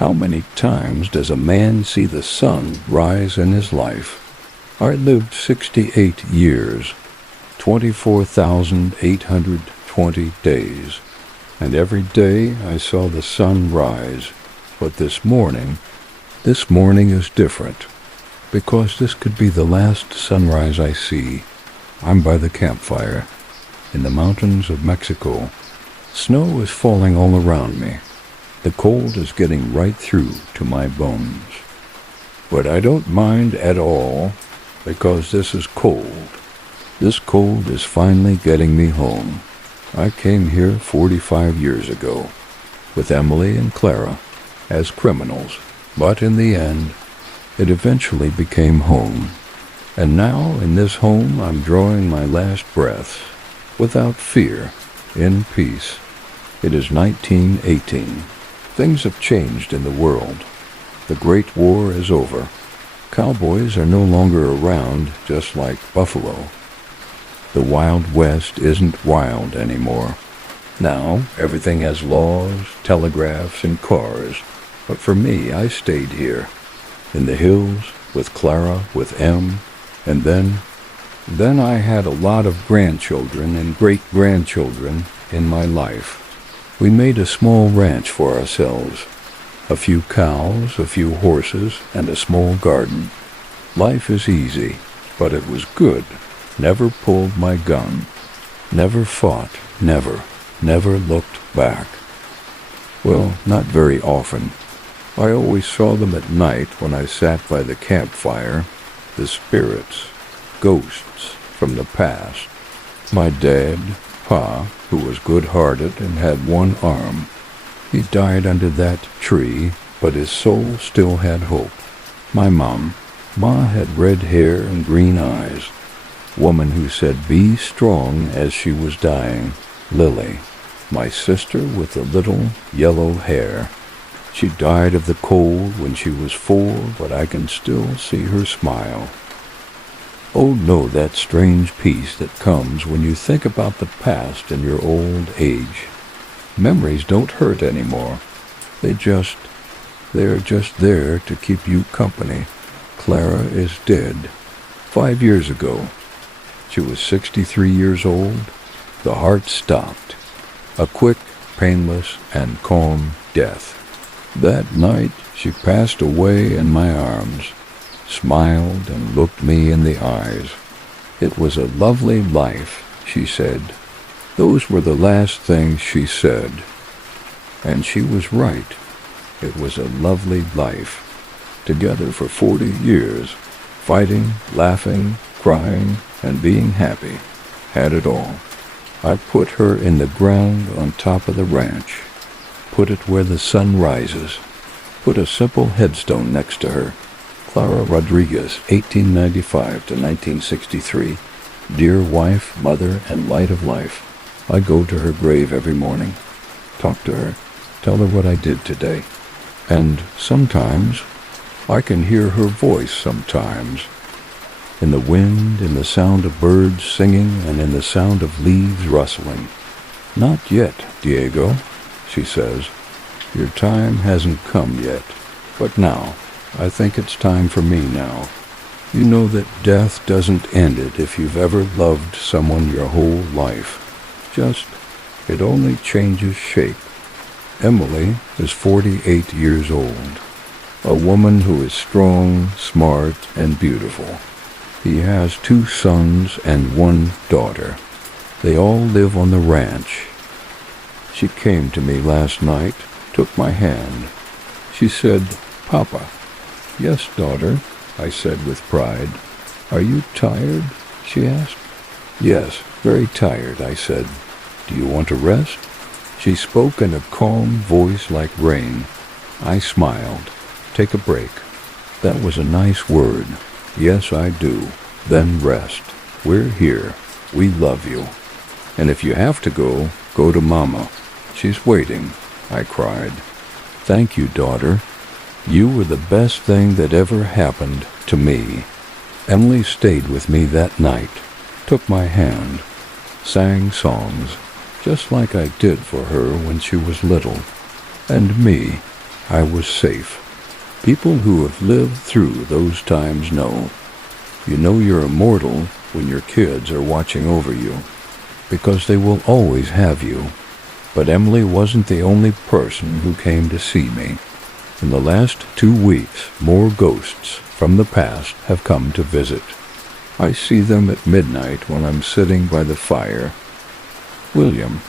How many times does a man see the sun rise in his life? I lived 68 years, 24,820 days, and every day I saw the sun rise. But this morning is different, because this could be the last sunrise I see. I'm by the campfire, in the mountains of Mexico. Snow is falling all around me. The cold is getting right through to my bones. But I don't mind at all, because this is cold. This cold is finally getting me home. I came here 45 years ago, with Emily and Clara, as criminals, but in the end, it eventually became home. And now, in this home, I'm drawing my last breaths, without fear, in peace. It is 1918. Things have changed in the world. The Great War is over. Cowboys are no longer around, just like buffalo. The Wild West isn't wild anymore. Now, everything has laws, telegraphs, and cars. But for me, I stayed here, in the hills, with Clara, with Em, and then I had a lot of grandchildren and great-grandchildren in my life. We made a small ranch for ourselves, a few cows, a few horses, and a small garden. Life is easy, but it was good. Never pulled my gun, never fought, never looked back. Well, not very often. I always saw them at night when I sat by the campfire, the spirits, ghosts from the past. My dad, Pa, who was good-hearted and had one arm. He died under that tree, but his soul still had hope. My Ma had red hair and green eyes. Woman who said, "Be strong," as she was dying. Lily, my sister with the little yellow hair. She died of the cold when she was 4, but I can still see her smile. Oh, know that strange peace that comes when you think about the past in your old age. Memories don't hurt anymore. They're just there to keep you company. Clara is dead. 5 years ago. She was 63 years old. The heart stopped. A quick, painless, and calm death. That night she passed away in my arms, smiled and looked me in the eyes. It was a lovely life, she said. Those were the last things she said. And she was right. It was a lovely life. Together for 40 years, fighting, laughing, crying, and being happy. Had it all. I put her in the ground on top of the ranch. Put it where the sun rises. Put a simple headstone next to her. Clara Rodriguez, 1895 to 1963. Dear wife, mother, and light of life. I go to her grave every morning. Talk to her. Tell her what I did today. And sometimes, I can hear her voice sometimes. In the wind, in the sound of birds singing, and in the sound of leaves rustling. Not yet, Diego, she says. Your time hasn't come yet. But now, I think it's time for me now. You know that death doesn't end it if you've ever loved someone your whole life. It only changes shape. Emily is 48 years old. A woman who is strong, smart, and beautiful. He has 2 sons and 1 daughter. They all live on the ranch. She came to me last night, took my hand. She said, "Papa." "Yes, daughter," I said with pride. "Are you tired?" she asked. "Yes, very tired," I said. "Do you want to rest?" She spoke in a calm voice like rain. I smiled. "Take a break." That was a nice word. Yes, I do. Then rest. We're here. We love you. And if you have to go, go to Mama. She's waiting, I cried. Thank you, daughter. You were the best thing that ever happened to me. Emily stayed with me that night, took my hand, sang songs, just like I did for her when she was little. And me, I was safe. People who have lived through those times know. You know you're immortal when your kids are watching over you, because they will always have you. But Emily wasn't the only person who came to see me. In the last 2 weeks, more ghosts from the past have come to visit. I see them at midnight when I'm sitting by the fire. William,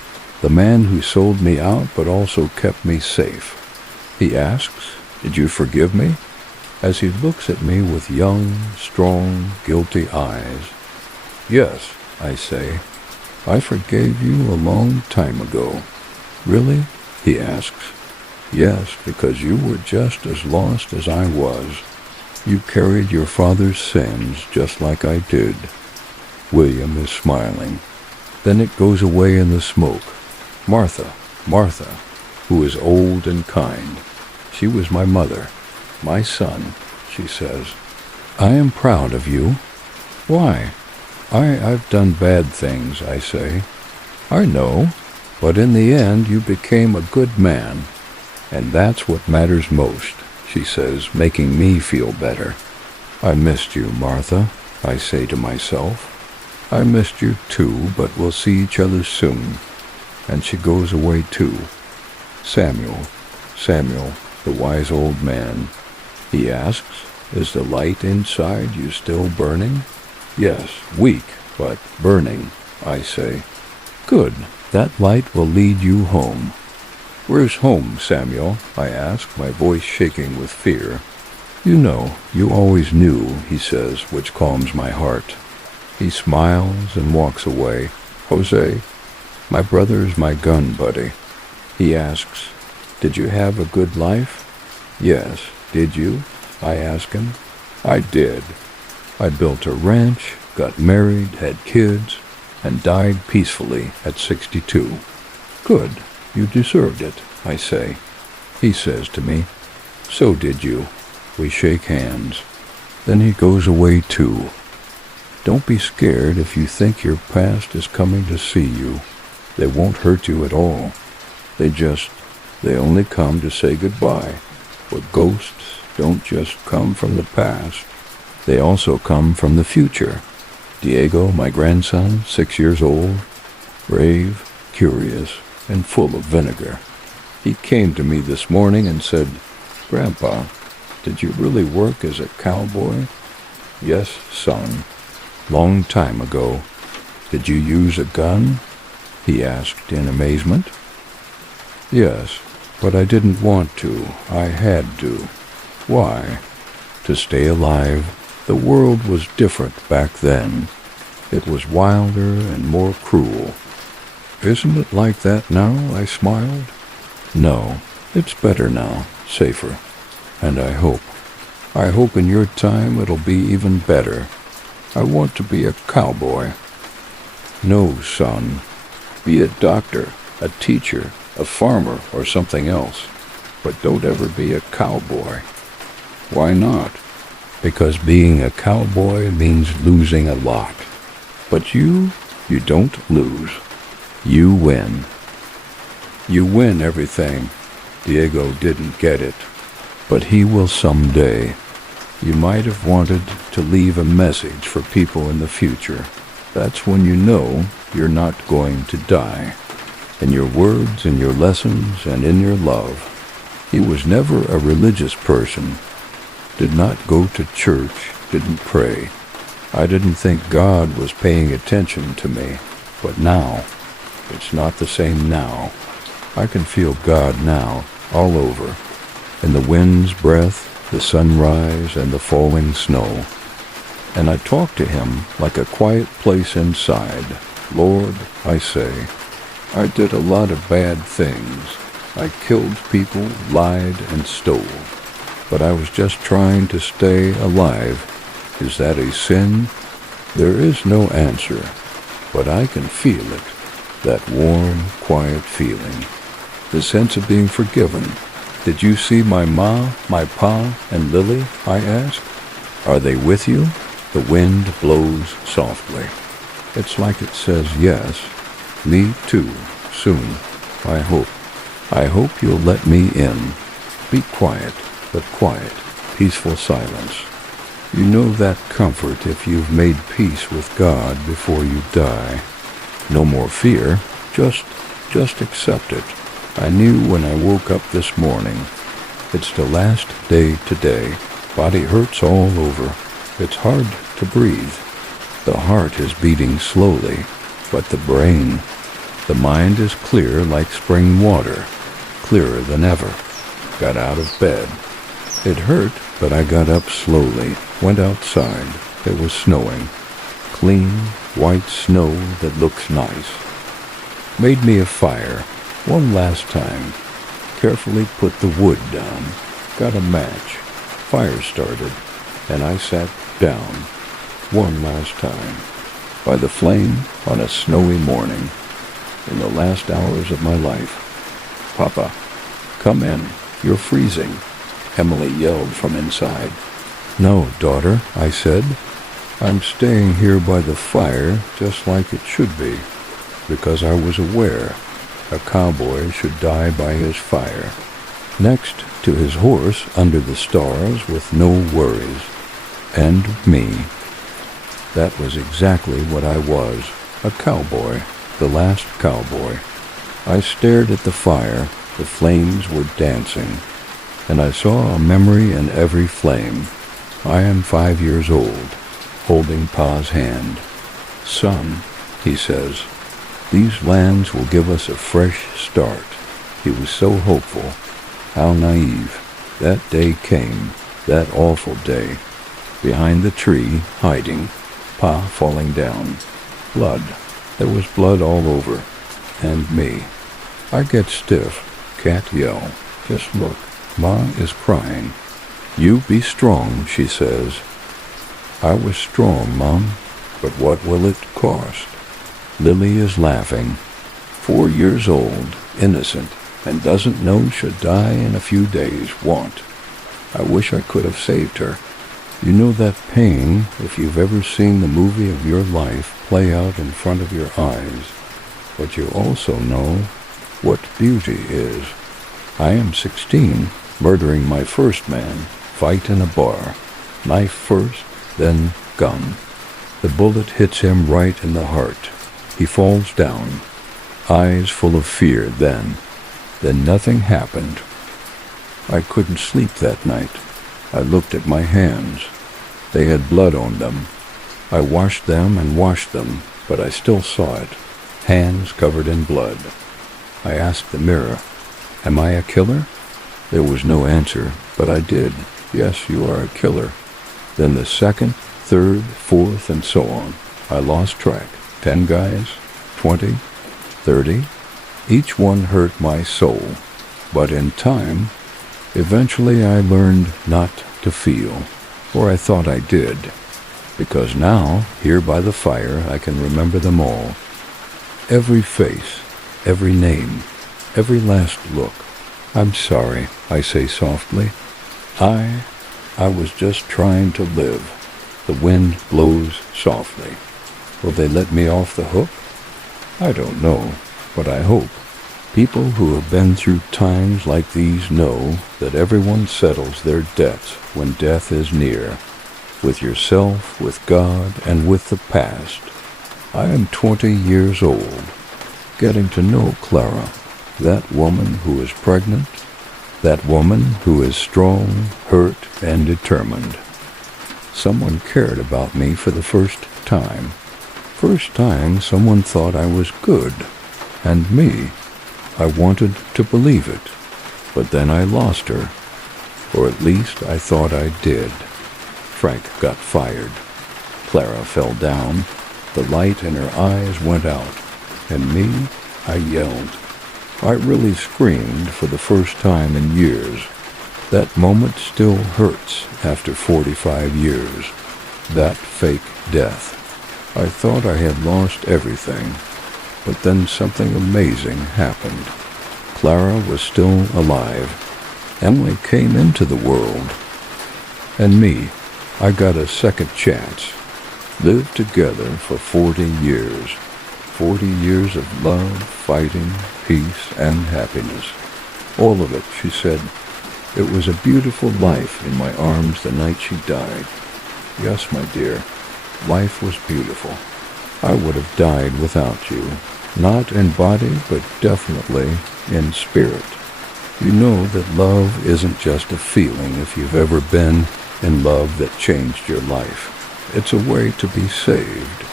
the man who sold me out but also kept me safe. He asks, "Did you forgive me?" as he looks at me with young, strong, guilty eyes. "Yes," I say. "I forgave you a long time ago." "Really?" he asks. "Yes, because you were just as lost as I was. You carried your father's sins just like I did." William is smiling. Then it goes away in the smoke. Martha, who is old and kind. She was my mother, my son, she says. "I am proud of you." "Why?" I've done bad things," I say. "I know, but in the end you became a good man, and that's what matters most," she says, making me feel better. "I missed you, Martha," I say to myself. "I missed you too, but we'll see each other soon." And she goes away too. Samuel, the wise old man. He asks, "Is the light inside you still burning?" "Yes, weak, but burning," I say. "Good, that light will lead you home." "Where's home, Samuel?" I ask, my voice shaking with fear. "You know, you always knew," he says, which calms my heart. He smiles and walks away. "Jose, my brother's my gun buddy." He asks, "Did you have a good life?" "Yes, did you?" I ask him. "I did. I built a ranch, got married, had kids, and died peacefully at 62. "Good, you deserved it," I say. He says to me, "So did you." We shake hands. Then he goes away too. Don't be scared if you think your past is coming to see you. They won't hurt you at all. They only come to say goodbye. But ghosts don't just come from the past. They also come from the future. Diego, my grandson, 6 years old, brave, curious, and full of vinegar. He came to me this morning and said, "Grandpa, did you really work as a cowboy?" "Yes, son. Long time ago." "Did you use a gun?" he asked in amazement. "Yes, but I didn't want to. I had to." "Why?" "To stay alive. The world was different back then. It was wilder and more cruel." "Isn't it like that now?" I smiled. "No, it's better now, safer. And I hope in your time it'll be even better. I want to be a cowboy." "No, son. Be a doctor, a teacher, a farmer, or something else. But don't ever be a cowboy." "Why not?" "Because being a cowboy means losing a lot. But you don't lose. You win. You win everything." Diego didn't get it, but he will someday. You might have wanted to leave a message for people in the future. That's when you know you're not going to die. In your words, in your lessons, and in your love. He was never a religious person. Did not go to church, didn't pray. I didn't think God was paying attention to me. But now, it's not the same now. I can feel God now, all over. In the wind's breath, the sunrise, and the falling snow. And I talk to him like a quiet place inside. "Lord," I say, "I did a lot of bad things. I killed people, lied, and stole. But I was just trying to stay alive. Is that a sin?" There is no answer, but I can feel it. That warm, quiet feeling. The sense of being forgiven. "Did you see my ma, my pa, and Lily?" I ask. "Are they with you?" The wind blows softly. It's like it says yes. Me too, soon. I hope you'll let me in. Be quiet, but quiet, peaceful silence. You know that comfort if you've made peace with God before you die. No more fear, just accept it. I knew when I woke up this morning. It's the last day today. Body hurts all over. It's hard to breathe. The heart is beating slowly, but the mind is clear like spring water, clearer than ever. Got out of bed. It hurt, but I got up slowly, went outside. It was snowing. Clean, white snow that looks nice. Made me a fire, one last time. Carefully put the wood down. Got a match. Fire started, and I sat down, one last time, by the flame on a snowy morning, in the last hours of my life. Papa, come in. You're freezing, Emily yelled from inside. No, daughter, I said. I'm staying here by the fire just like it should be, because I was aware a cowboy should die by his fire, next to his horse under the stars with no worries. And me. That was exactly what I was, a cowboy, the last cowboy. I stared at the fire. The flames were dancing, and I saw a memory in every flame. I am 5 years old, holding Pa's hand. Son, he says, these lands will give us a fresh start. He was so hopeful. How naive. That day came, that awful day. Behind the tree, hiding, Pa falling down. Blood. There was blood all over. And me. I get stiff. Can't yell. Just look. Ma is crying. You be strong, she says. I was strong, Mom, but what will it cost? Lily is laughing. 4 years old, innocent, and doesn't know she'll die in a few days, won't. I wish I could have saved her. You know that pain if you've ever seen the movie of your life play out in front of your eyes. But you also know what beauty is. I am 16, murdering my first man, fight in a bar. Knife first, then gun. The bullet hits him right in the heart. He falls down, eyes full of fear then. Then nothing happened. I couldn't sleep that night. I looked at my hands. They had blood on them. I washed them and washed them, but I still saw it. Hands covered in blood. I asked the mirror, am I a killer? There was no answer, but I did. Yes, you are a killer. Then the second, third, fourth, and so on. I lost track. 10 guys, 20, 30. Each one hurt my soul. But in time, eventually I learned not to feel, or I thought I did, because now, here by the fire, I can remember them all. Every face, every name, every last look. I'm sorry, I say softly. I was just trying to live. The wind blows softly. Will they let me off the hook? I don't know, but I hope. People who have been through times like these know that everyone settles their debts when death is near, with yourself, with God, and with the past. I am 20 years old, getting to know Clara, that woman who is pregnant, that woman who is strong, hurt, and determined. Someone cared about me for the first time. First time someone thought I was good, and me. I wanted to believe it, but then I lost her, or at least I thought I did. Frank got fired. Clara fell down. The light in her eyes went out, and me, I yelled. I really screamed for the first time in years. That moment still hurts after 45 years. That fake death. I thought I had lost everything, but then something amazing happened. Clara was still alive. Emily came into the world. And me, I got a second chance. Lived together for 40 years. 40 years of love, fighting, peace, and happiness. All of it, she said. It was a beautiful life in my arms the night she died. Yes, my dear, life was beautiful. I would have died without you, not in body, but definitely in spirit. You know that love isn't just a feeling if you've ever been in love that changed your life. It's a way to be saved.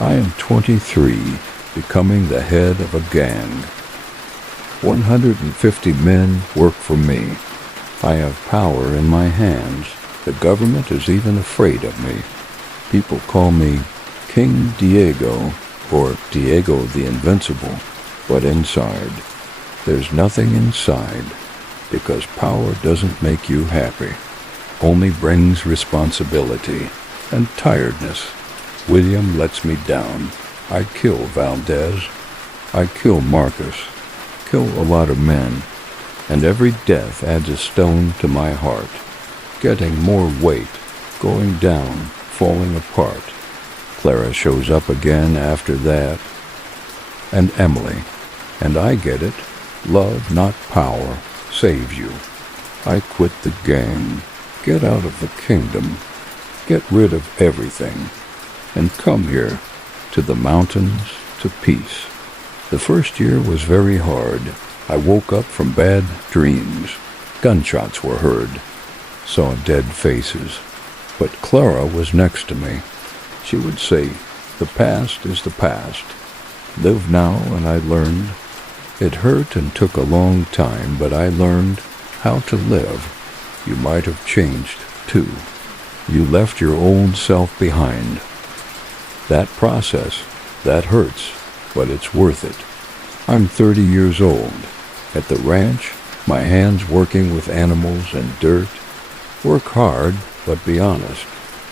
I am 23, becoming the head of a gang. 150 men work for me. I have power in my hands. The government is even afraid of me. People call me King Diego, or Diego the Invincible, but inside, there's nothing inside, because power doesn't make you happy, only brings responsibility and tiredness. William lets me down. I kill Valdez. I kill Marcus. Kill a lot of men, and every death adds a stone to my heart, getting more weight, going down, falling apart. Clara shows up again after that, and Emily, and I get it. Love, not power, saves you. I quit the gang, get out of the kingdom, get rid of everything, and come here, to the mountains, to peace. The first year was very hard. I woke up from bad dreams. Gunshots were heard. Saw dead faces. But Clara was next to me. She would say, "The past is the past. Live now," and I learned. It hurt and took a long time, but I learned how to live. You might have changed, too. You left your old self behind. That process, that hurts, but it's worth it. I'm 30 years old. At the ranch, my hands working with animals and dirt. Work hard, but be honest.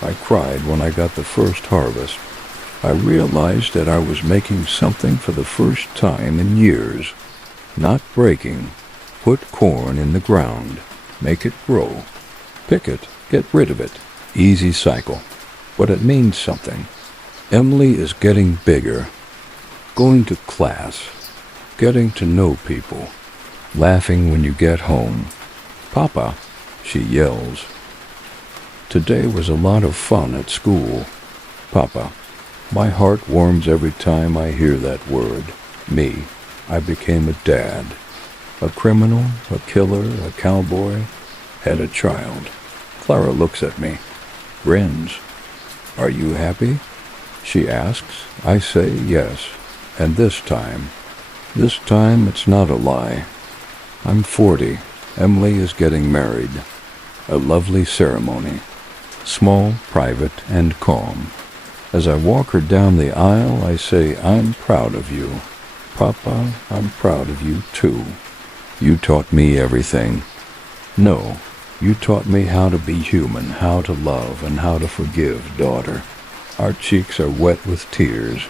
I cried when I got the first harvest. I realized that I was making something for the first time in years. Not breaking. Put corn in the ground. Make it grow. Pick it. Get rid of it. Easy cycle. But it means something. Emily is getting bigger. Going to class. Getting to know people. Laughing when you get home. "Papa," she yells. Today was a lot of fun at school. Papa. My heart warms every time I hear that word. Me. I became a dad. A criminal, a killer, a cowboy. Had a child. Clara looks at me. Grins. "Are you happy?" She asks. I say yes. And this time it's not a lie. I'm 40. Emily is getting married. A lovely ceremony. Small, private, and calm. As I walk her down the aisle, I say, "I'm proud of you. Papa, I'm proud of you, too. You taught me everything. No, you taught me how to be human, how to love, and how to forgive, daughter." Our cheeks are wet with tears,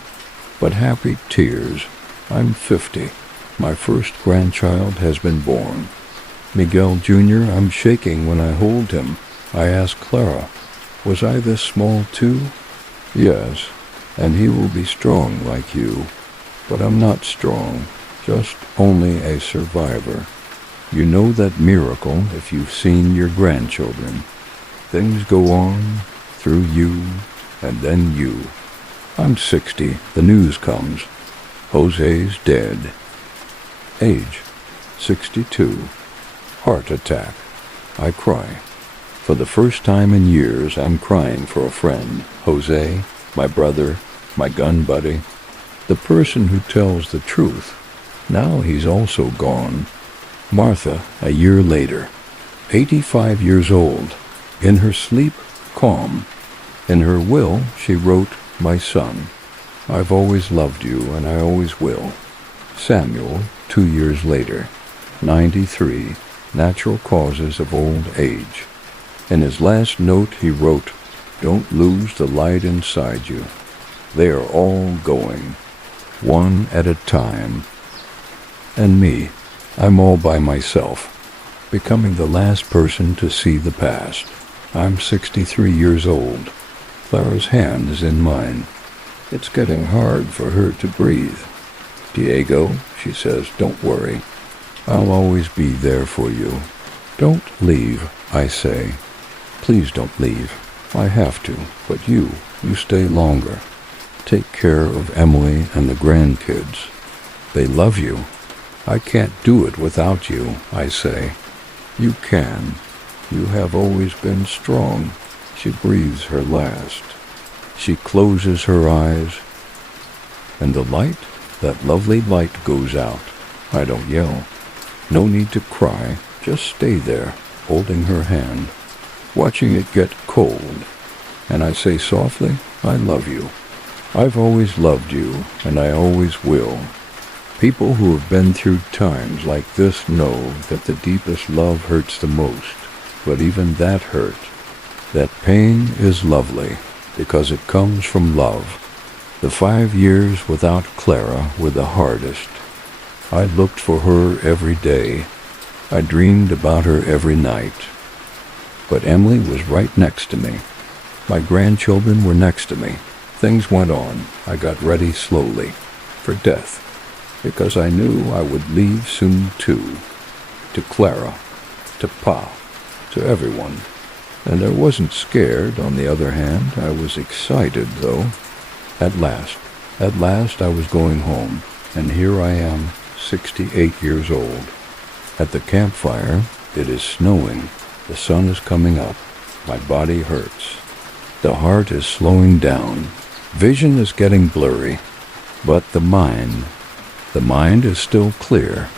but happy tears. I'm 50. My first grandchild has been born. Miguel Jr., I'm shaking when I hold him. I ask Clara, "Was I this small too?" "Yes, and he will be strong like you. But I'm not strong, just only a survivor. You know that miracle if you've seen your grandchildren. Things go on through you, and then you. I'm 60. The news comes. Jose's dead. Age, 62. Heart attack. I cry. For the first time in years, I'm crying for a friend. Jose, my brother, my gun buddy. The person who tells the truth. Now he's also gone. Martha, a year later. 85 years old. In her sleep, calm. In her will, she wrote, "My son, I've always loved you, and I always will." Samuel, 2 years later. 93. Natural causes of old age. In his last note, he wrote, "Don't lose the light inside you. They are all going, one at a time." And me, I'm all by myself, becoming the last person to see the past. I'm 63 years old. Clara's hand is in mine. It's getting hard for her to breathe. "Diego," she says, "don't worry. I'll always be there for you. Don't leave, I say. Please don't leave. I have to, but you stay longer. Take care of Emily and the grandkids. They love you. I can't do it without you, I say. You can. You have always been strong. She breathes her last. She closes her eyes, and the light, that lovely light, goes out. I don't yell. No need to cry. Just stay there, holding her hand, watching it get cold. And I say softly, I love you. I've always loved you, and I always will. People who have been through times like this know that the deepest love hurts the most. But even that hurt, that pain is lovely, because it comes from love. The 5 years without Clara were the hardest. I looked for her every day. I dreamed about her every night. But Emily was right next to me. My grandchildren were next to me. Things went on. I got ready slowly for death, because I knew I would leave soon too. To Clara, to Pa, to everyone. And I wasn't scared, on the other hand. I was excited, though. At last I was going home, and here I am, 68 years old. At the campfire, it is snowing. The sun is coming up. My body hurts. The heart is slowing down. Vision is getting blurry. But the mind is still clear.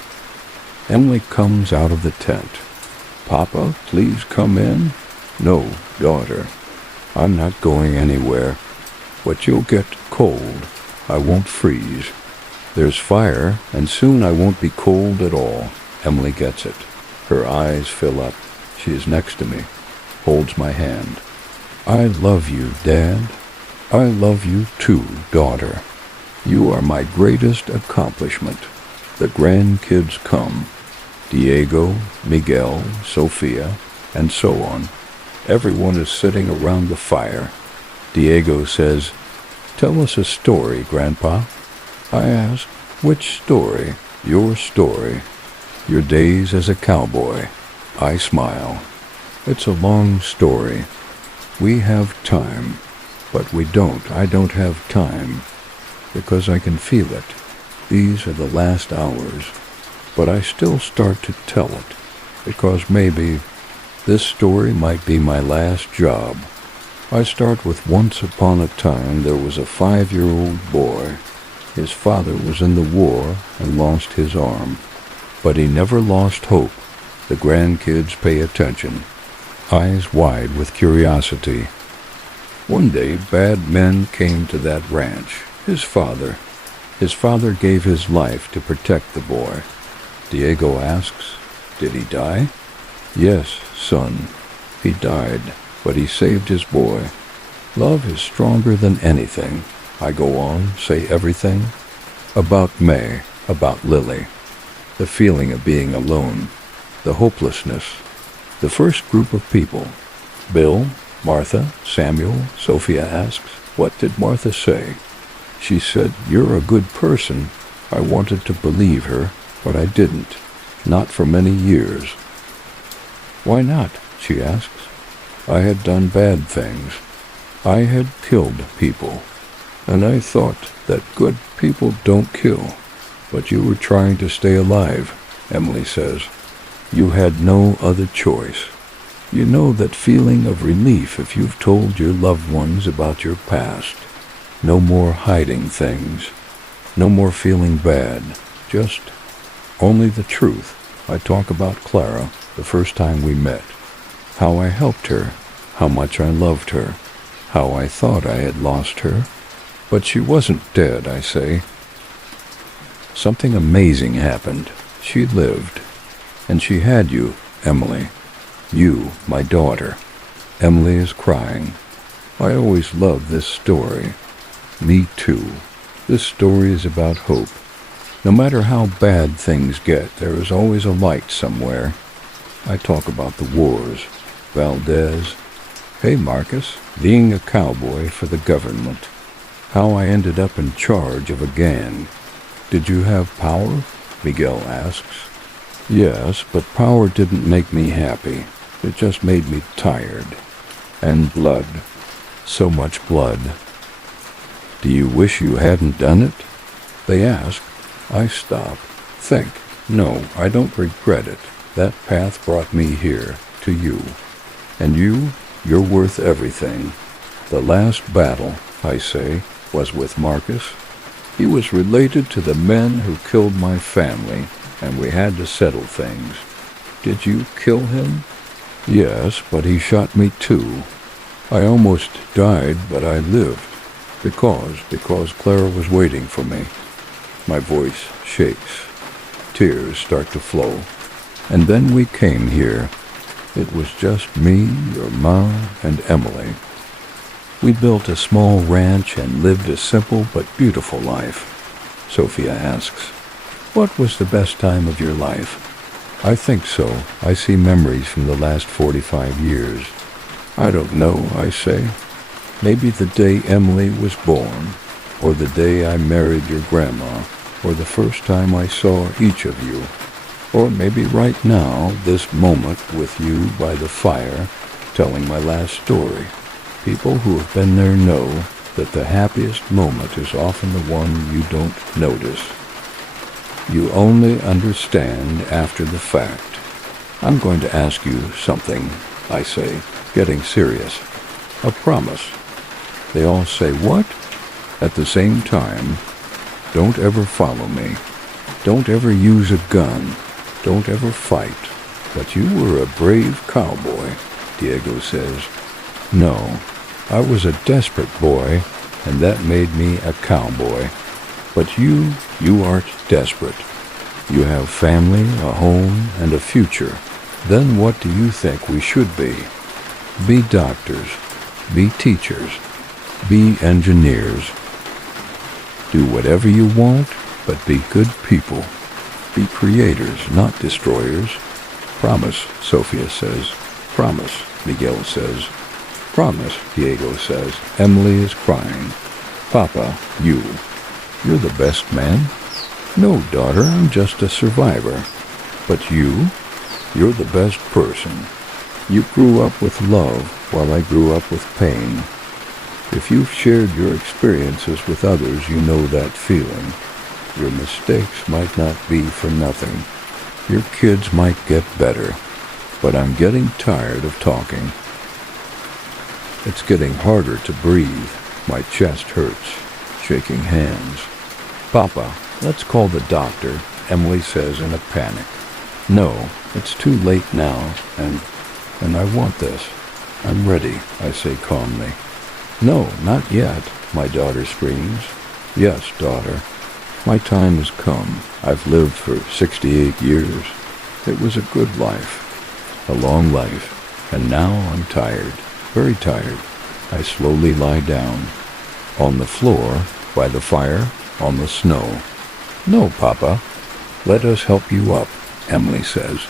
Emily comes out of the tent. Papa, please come in. No, daughter, I'm not going anywhere. But you'll get cold. I won't freeze. There's fire, and soon I won't be cold at all. Emily gets it. Her eyes fill up. She is next to me, holds my hand. I love you, Dad. I love you too, daughter. You are my greatest accomplishment. The grandkids come. Diego, Miguel, Sophia, and so on. Everyone is sitting around the fire. Diego says, "Tell us a story, Grandpa." I ask, "Which story?" "Your story. Your days as a cowboy." I smile. It's a long story. We have time, but we don't. I don't have time, because I can feel it. These are the last hours, but I still start to tell it, because maybe this story might be my last job. I start with once upon a time there was a 5-year-old boy. His father was in the war and lost his arm, but he never lost hope. The grandkids pay attention, eyes wide with curiosity. One day, bad men came to that ranch. His father gave his life to protect the boy. Diego asks, "Did he die?" "Yes, son, he died, but he saved his boy. Love is stronger than anything." I go on, say everything. About May, about Lily. The feeling of being alone. The hopelessness. The first group of people. Bill, Martha, Samuel. Sophia asks, "What did Martha say?" She said, "You're a good person." I wanted to believe her, but I didn't. Not for many years. "Why not?" she asks. I had done bad things. I had killed people. And I thought that good people don't kill. But you were trying to stay alive, Emily says. You had no other choice. You know that feeling of relief if you've told your loved ones about your past. No more hiding things. No more feeling bad. Just only the truth. I talk about Clara, the first time we met. How I helped her. How much I loved her. How I thought I had lost her. But she wasn't dead, I say. Something amazing happened. She lived. And she had you, Emily. You, my daughter. Emily is crying. I always loved this story. Me too. This story is about hope. No matter how bad things get, there is always a light somewhere. I talk about the wars. Valdez. Hey, Marcus. Being a cowboy for the government. How I ended up in charge of a gang. Did you have power? Miguel asks. Yes, but power didn't make me happy. It just made me tired. And blood. So much blood. Do you wish you hadn't done it? They ask. I stop. Think. No, I don't regret it. That path brought me here, to you. And you're worth everything. The last battle, I say, was with Marcus. He was related to the men who killed my family, and we had to settle things. Did you kill him? Yes, but he shot me too. I almost died, but I lived. Because Clara was waiting for me. My voice shakes. Tears start to flow. And then we came here. It was just me, your ma, and Emily. We built a small ranch and lived a simple but beautiful life. Sophia asks, what was the best time of your life? I think so. I see memories from the last 45 years. I don't know, I say. Maybe the day Emily was born, or the day I married your grandma, or the first time I saw each of you, or maybe right now, this moment with you by the fire, telling my last story. People who have been there know that the happiest moment is often the one you don't notice. You only understand after the fact. I'm going to ask you something, I say, getting serious. A promise. They all say, what? At the same time, don't ever follow me. Don't ever use a gun. Don't ever fight. But you were a brave cowboy, Diego says. No, I was a desperate boy, and that made me a cowboy. But you aren't desperate. You have family, a home, and a future. Then what do you think we should be? Be doctors. Be teachers. Be engineers. Do whatever you want, but be good people. Be creators, not destroyers. Promise, Sophia says. Promise, Miguel says. Promise, Diego says. Emily is crying. Papa, you're the best man. No, daughter, I'm just a survivor. But you're the best person. You grew up with love while I grew up with pain. If you've shared your experiences with others, you know that feeling. Your mistakes might not be for nothing. Your kids might get better. But I'm getting tired of talking. It's getting harder to breathe. My chest hurts. Shaking hands. Papa, let's call the doctor, Emily says in a panic. No, it's too late now, and I want this. I'm ready, I say calmly. No, not yet, my daughter screams. Yes, daughter. My time has come. I've lived for 68 years. It was a good life, a long life, and now I'm tired, very tired. I slowly lie down, on the floor, by the fire, on the snow. No, Papa, let us help you up, Emily says.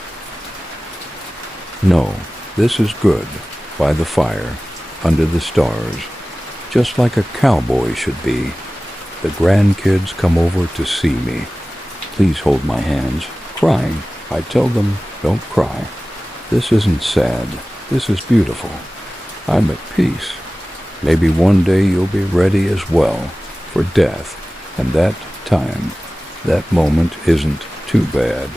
No, this is good, by the fire, under the stars, just like a cowboy should be. The grandkids come over to see me. Please hold my hands. Crying. I tell them, don't cry. This isn't sad. This is beautiful. I'm at peace. Maybe one day you'll be ready as well for death, and that time, that moment isn't too bad.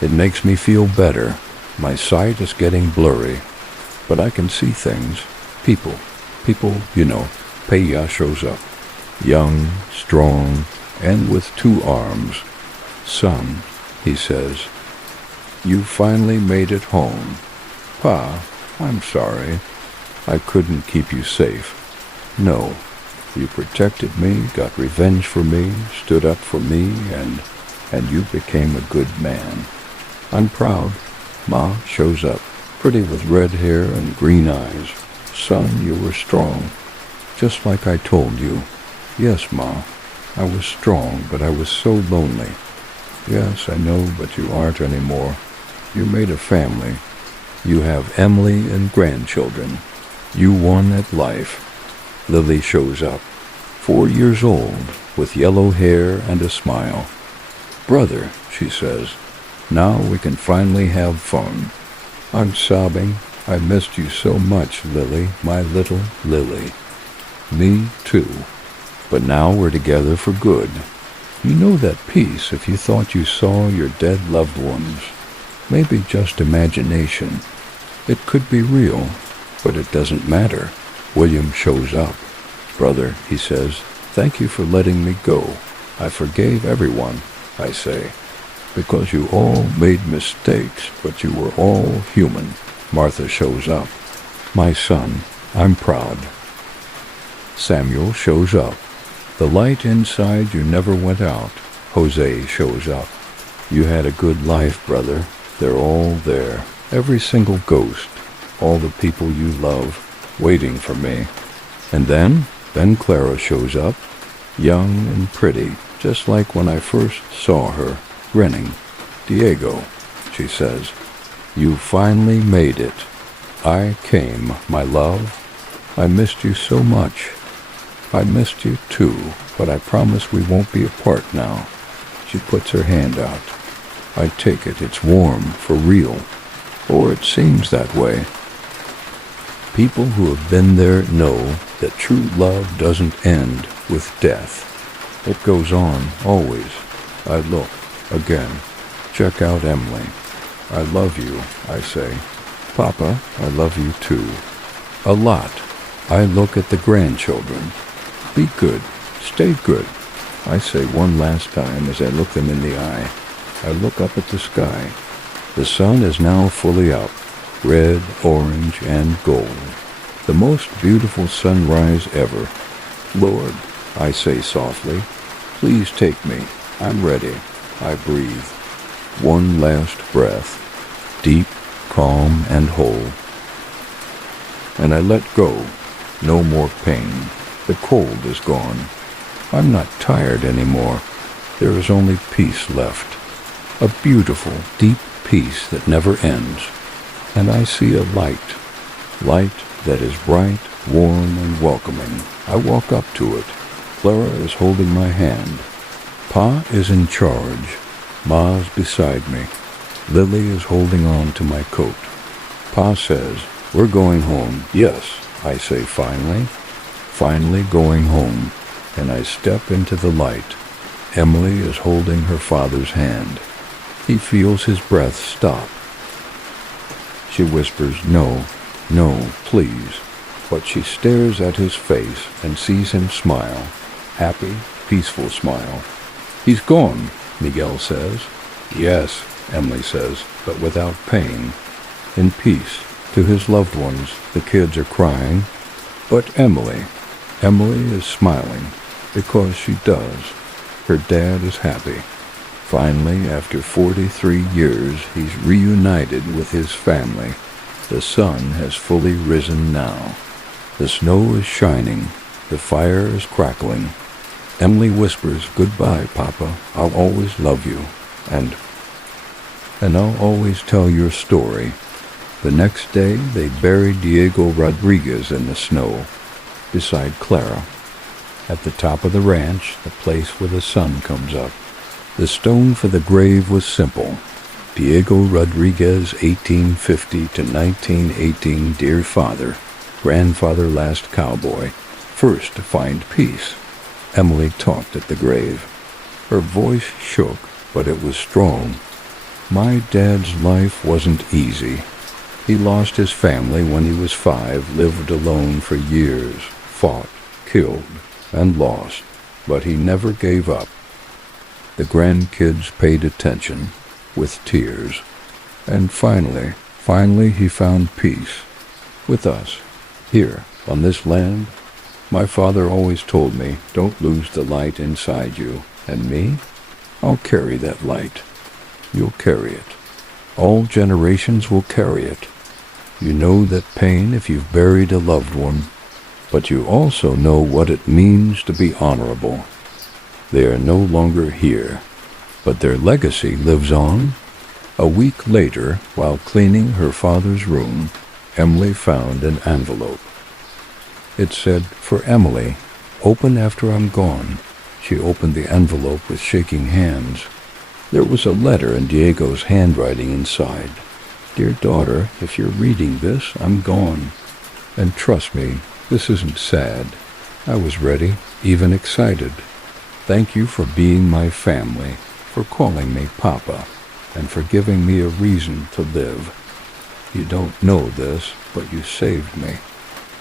It makes me feel better. My sight is getting blurry, but I can see things. People, Peya shows up. Young, strong, and with 2 arms. Son, he says, you finally made it home. Pa, I'm sorry. I couldn't keep you safe. No, you protected me, got revenge for me, stood up for me, and you became a good man. I'm proud. Ma shows up, pretty with red hair and green eyes. Son, you were strong, just like I told you. Yes, Ma, I was strong, but I was so lonely. Yes, I know, but you aren't anymore. You made a family. You have Emily and grandchildren. You won at life. Lily shows up, 4 years old, with yellow hair and a smile. Brother, she says. Now we can finally have fun. I'm sobbing. I missed you so much, Lily, my little Lily. Me too. But now we're together for good. You know that peace if you thought you saw your dead loved ones. Maybe just imagination. It could be real, but it doesn't matter. William shows up. Brother, he says, thank you for letting me go. I forgave everyone, I say, because you all made mistakes, but you were all human. Martha shows up. My son, I'm proud. Samuel shows up. The light inside you never went out. Jose shows up. You had a good life, brother. They're all there. Every single ghost. All the people you love, waiting for me. And then Clara shows up, young and pretty, just like when I first saw her, grinning. Diego, she says, you finally made it. I came, my love. I missed you so much. I missed you too, but I promise we won't be apart now. She puts her hand out. I take it, it's warm, for real. Or it seems that way. People who have been there know that true love doesn't end with death. It goes on, always. I look, again. Check out Emily. I love you, I say. Papa, I love you too. A lot. I look at the grandchildren. Be good. Stay good. I say one last time as I look them in the eye. I look up at the sky. The sun is now fully up. Red, orange, and gold. The most beautiful sunrise ever. Lord, I say softly, please take me. I'm ready. I breathe. One last breath. Deep, calm, and whole. And I let go. No more pain. The cold is gone. I'm not tired anymore. There is only peace left. A beautiful, deep peace that never ends. And I see a light. Light that is bright, warm, and welcoming. I walk up to it. Clara is holding my hand. Pa is in charge. Ma's beside me. Lily is holding on to my coat. Pa says, we're going home. Yes, I say finally. Finally going home. And I step into the light. Emily is holding her father's hand. He feels his breath stop. She whispers, no, no, please. But she stares at his face and sees him smile. Happy, peaceful smile. He's gone, Miguel says. Yes, Emily says, but without pain. In peace. To his loved ones, the kids are crying. But Emily is smiling, because she does. Her dad is happy. Finally, after 43 years, he's reunited with his family. The sun has fully risen now. The snow is shining. The fire is crackling. Emily whispers, goodbye, Papa. I'll always love you. And I'll always tell your story. The next day, they buried Diego Rodriguez in the snow, beside Clara. At the top of the ranch, the place where the sun comes up. The stone for the grave was simple. Diego Rodriguez, 1850 to 1918, dear father, grandfather last cowboy, first to find peace. Emily talked at the grave. Her voice shook, but it was strong. My dad's life wasn't easy. He lost his family when he was 5, lived alone for years, fought, killed, and lost, but he never gave up. The grandkids paid attention, with tears, and finally he found peace, with us, here, on this land. My father always told me, don't lose the light inside you, and me, I'll carry that light. You'll carry it. All generations will carry it. You know that pain if you've buried a loved one, but you also know what it means to be honorable. They are no longer here, but their legacy lives on. A week later, while cleaning her father's room, Emily found an envelope. It said, for Emily, open after I'm gone. She opened the envelope with shaking hands. There was a letter in Diego's handwriting inside. "Dear daughter, if you're reading this, I'm gone. And trust me, this isn't sad. I was ready, even excited. Thank you for being my family, for calling me Papa, and for giving me a reason to live. You don't know this, but you saved me.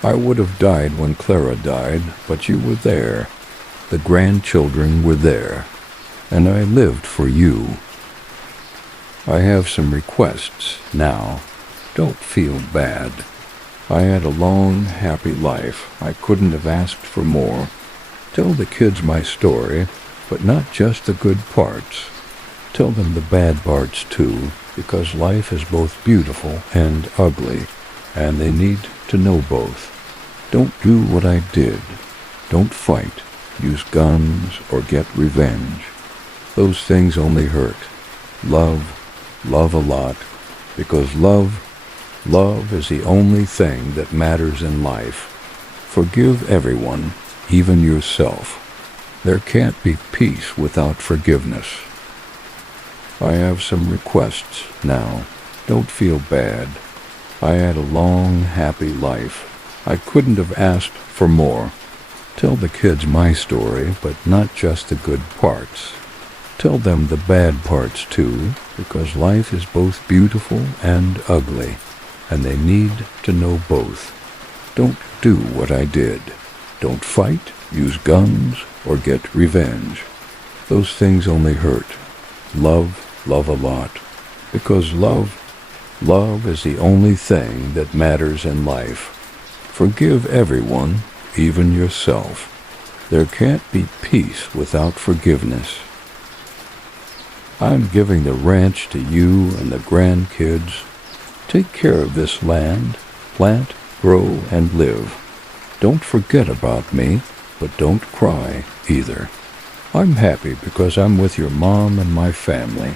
I would have died when Clara died, but you were there. The grandchildren were there, and I lived for you. I have some requests now. Don't feel bad. I had a long, happy life. I couldn't have asked for more. Tell the kids my story, but not just the good parts. Tell them the bad parts too, because life is both beautiful and ugly, and they need to know both. Don't do what I did. Don't fight, use guns, or get revenge. Those things only hurt. Love a lot, because love is the only thing that matters in life. Forgive everyone, even yourself. There can't be peace without forgiveness. I have some requests now. Don't feel bad. I had a long, happy life. I couldn't have asked for more. Tell the kids my story, but not just the good parts. Tell them the bad parts too, because life is both beautiful and ugly, and they need to know both. Don't do what I did. Don't fight, use guns, or get revenge. Those things only hurt. Love a lot, because love is the only thing that matters in life. Forgive everyone, even yourself. There can't be peace without forgiveness. I'm giving the ranch to you and the grandkids. Take care of this land, plant, grow, and live. Don't forget about me, but don't cry either. I'm happy because I'm with your mom and my family.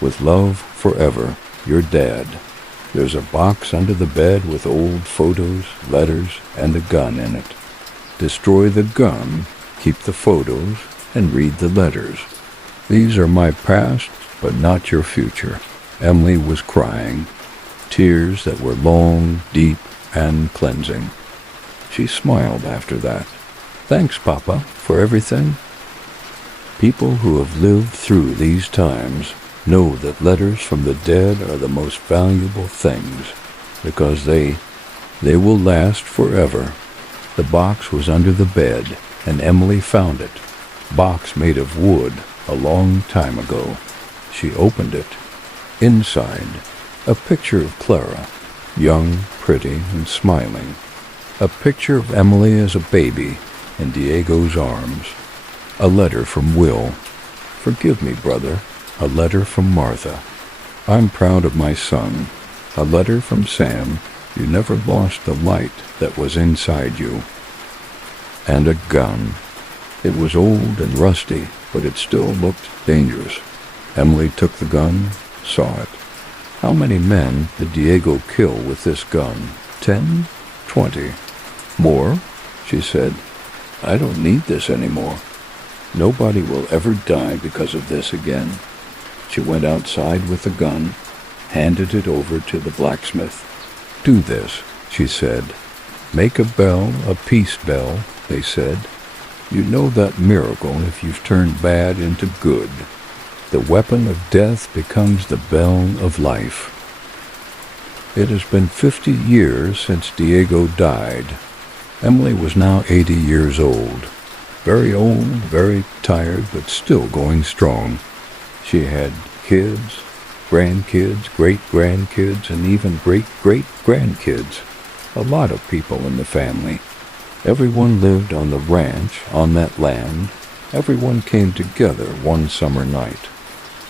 With love forever, your dad. There's a box under the bed with old photos, letters, and a gun in it. Destroy the gun, keep the photos, and read the letters. These are my past, but not your future. Emily was crying, tears that were long, deep, and cleansing. She smiled after that. Thanks, Papa, for everything. People who have lived through these times know that letters from the dead are the most valuable things, because they will last forever. The box was under the bed, and Emily found it. Box made of wood a long time ago. She opened it. Inside, a picture of Clara, young, pretty, and smiling. A picture of Emily as a baby in Diego's arms. A letter from Will. Forgive me, brother. A letter from Martha. I'm proud of my son. A letter from Sam. You never lost the light that was inside you. And a gun. It was old and rusty, but it still looked dangerous. Emily took the gun, saw it. How many men did Diego kill with this gun? 10? 20? More? She said. I don't need this anymore. Nobody will ever die because of this again. She went outside with the gun, handed it over to the blacksmith. Do this, she said. Make a bell, a peace bell, they said. You know that miracle if you've turned bad into good. The weapon of death becomes the bell of life. It has been 50 years since Diego died. Emily was now 80 years old. Very old, very tired, but still going strong. She had kids, grandkids, great-grandkids, and even great-great-grandkids. A lot of people in the family. Everyone lived on the ranch, on that land. Everyone came together one summer night.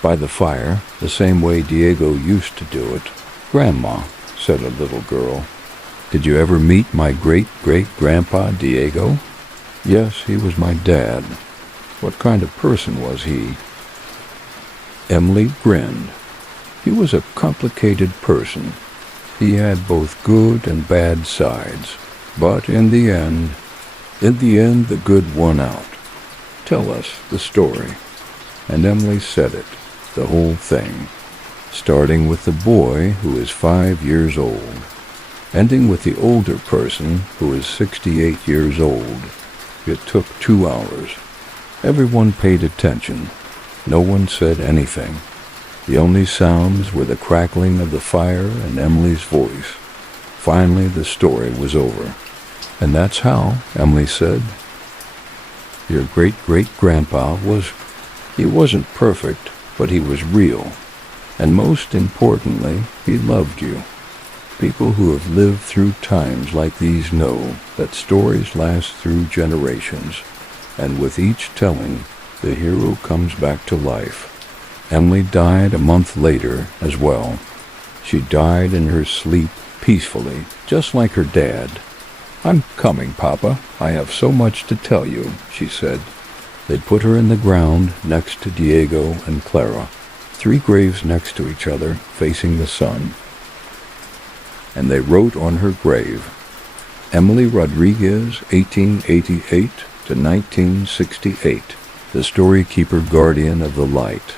By the fire, the same way Diego used to do it. Grandma, said a little girl. Did you ever meet my great-great-grandpa Diego? Yes, he was my dad. What kind of person was he? Emily grinned. He was a complicated person. He had both good and bad sides. But in the end, the good won out. Tell us the story. And Emily said it. the whole thing, starting with the boy who is 5 years old, ending with the older person who is 68 years old. It took 2 hours. Everyone paid attention. No one said anything. The only sounds were the crackling of the fire and Emily's voice. Finally, the story was over. And that's how, Emily said. Your great-great-grandpa he wasn't perfect, but he was real. And most importantly, he loved you. People who have lived through times like these know that stories last through generations, and with each telling, the hero comes back to life. Emily died a month later as well. She died in her sleep peacefully, just like her dad. I'm coming, Papa. I have so much to tell you, she said. They'd put her in the ground next to Diego and Clara, 3 graves next to each other, facing the sun. And they wrote on her grave, Emily Rodriguez, 1888 to 1968, the story-keeper guardian of the light.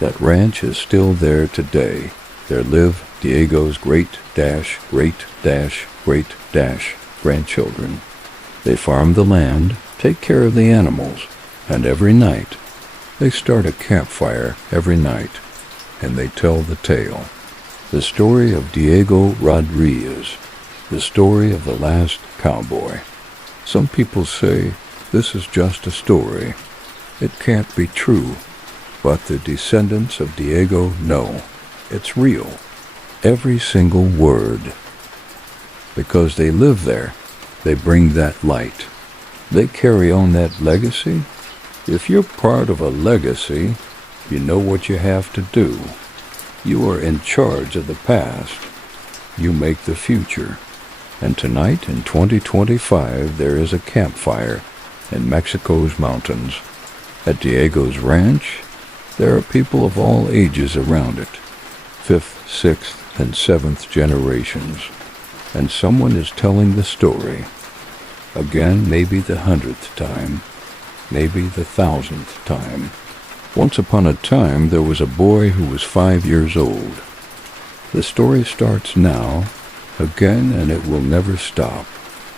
That ranch is still there today. There live Diego's great-great-grandchildren. They farm the land, take care of the animals, and every night, they start a campfire every night, and they tell the tale. The story of Diego Rodriguez, the story of the last cowboy. Some people say this is just a story. It can't be true, but the descendants of Diego know it's real. Every single word. Because they live there, they bring that light. They carry on that legacy. If you're part of a legacy, you know what you have to do. You are in charge of the past. You make the future. And tonight in 2025, there is a campfire in Mexico's mountains. At Diego's ranch, there are people of all ages around it, 5th, 6th, and 7th generations. And someone is telling the story. Again, maybe the 100th time, maybe the 1000th time. Once upon a time, there was a boy who was 5 years old. The story starts now, again, and it will never stop.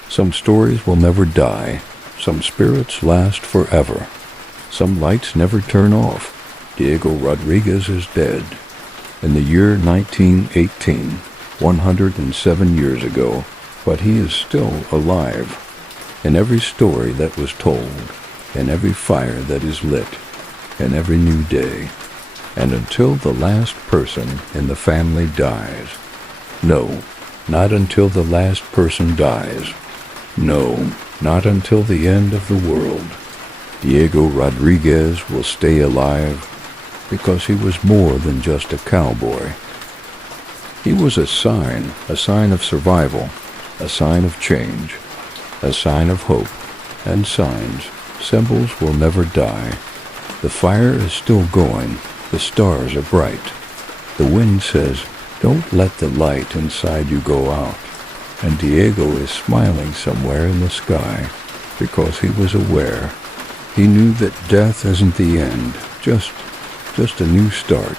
Some stories will never die. Some spirits last forever. Some lights never turn off. Diego Rodriguez is dead. In the year 1918, 107 years ago, but he is still alive. In every story that was told, in every fire that is lit, in every new day, and until the last person in the family dies. No, not until the last person dies. No, not until the end of the world. Diego Rodriguez will stay alive because he was more than just a cowboy. He was a sign of survival, a sign of change, a sign of hope, and signs, symbols will never die. The fire is still going, the stars are bright. The wind says, don't let the light inside you go out. And Diego is smiling somewhere in the sky because he was aware. He knew that death isn't the end, just a new start.